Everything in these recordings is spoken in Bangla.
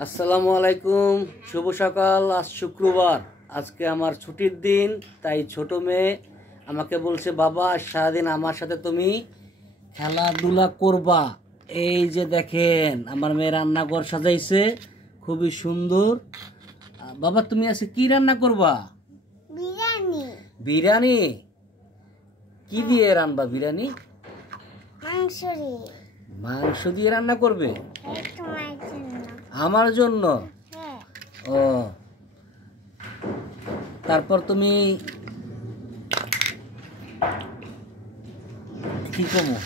আসসালামু আলাইকুম, শুভ সকাল। আজ শুক্রবার, আজকে আমার ছুটির দিন। তাই ছোট মেয়ে আমাকে বলছে, বাবা সারাদিন আমার সাথে তুমি খেলাধুলা করবা। এই যে দেখেন আমার মেয়ে রান্নাঘর সাজাইছে, খুবই সুন্দর। বাবা তুমি আজকে কি রান্না করবা? বিরিয়ানি। বিরিয়ানি? কি দিয়ে রান্না বিরিয়ানি? মাংস দিয়ে। মাংস দিয়ে রান্না করবে? তোমার জন্য। আমার জন্য? হ্যাঁ। ও, তারপর তুমি কি করবো?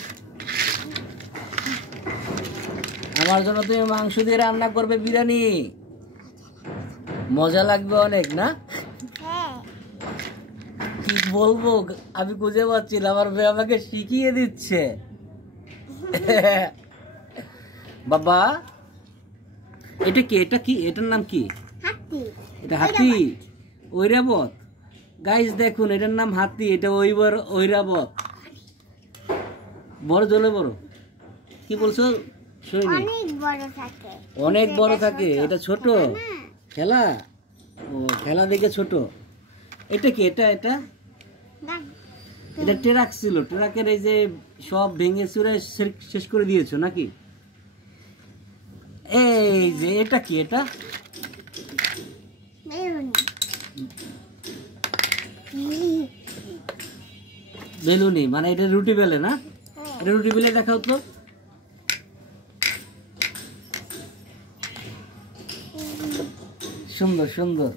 আমার জন্য তুমি মাংস দিয়ে রান্না করবে বিরিয়ানি? মজা লাগবে অনেক না? হ্যাঁ। কি বলবো আমি খুঁজে পাচ্ছি না, আমার মেয়ে আমাকে শিখিয়ে দিচ্ছে। বাবা এটা কি? এটা কি? এটার নাম কি? হাতি। এটা হাতি? ঐরাবত। গাইস দেখুন, এটার নাম হাতি, এটা ঐরাবত। বড় জলে বড় কি বলছো? অনেক বড় থাকে। অনেক বড় থাকে, এটা ছোট খেলা। ও, খেলা দেখে ছোট। এটা কি? এটা এটা এটা ট্রাক ছিল, ট্রাকের এই যে সব ভেঙে চুরে শেষ করে দিয়েছো নাকি? এই যে এটা কি? এটা বেলুনি, মানে এটা রুটি বেলে না? এটা রুটি বেলে দেখাও তো। সুন্দর সুন্দর।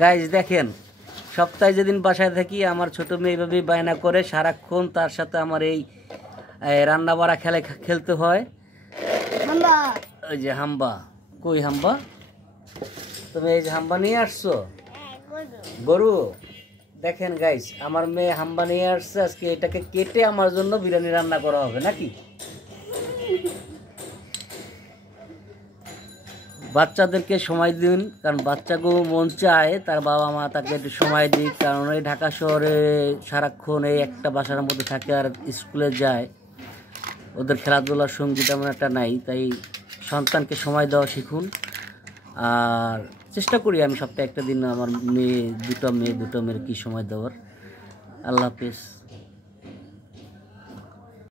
গাইজ দেখেন, সপ্তাহে যেদিন বাসায় থাকি আমার ছোট মেয়ে এইভাবেই বায়না করে, সারাক্ষণ তার সাথে আমার এই রান্না বাড়া খেলতে হয়। ওই যে হাম্বা, কই হাম্বা? তুমি এই যে হাম্বা নিয়ে আসছো? গরু? দেখেন গাইস, আমার মেয়ে হাম্বা নিয়ে আসছে, আজকে এটাকে কেটে আমার জন্য বিরিয়ানি রান্না করা হবে নাকি? বাচ্চাদেরকে সময় দিন, কারণ বাচ্চাকেও মন চায় তার বাবা মা তাকে একটু সময় দিক, কারণ এই ঢাকা শহরে সারাক্ষণ এই একটা বাসার মধ্যে থাকে আর স্কুলে যায়, ওদের খেলাধুলার সঙ্গী তেমন একটা নাই। তাই সন্তানকে সময় দেওয়া শিখুন। আর চেষ্টা করি আমি সপ্তাহে একটা দিন আমার দুটো মেয়ের কি সময় দেওয়ার। আল্লাহ হাফেজ।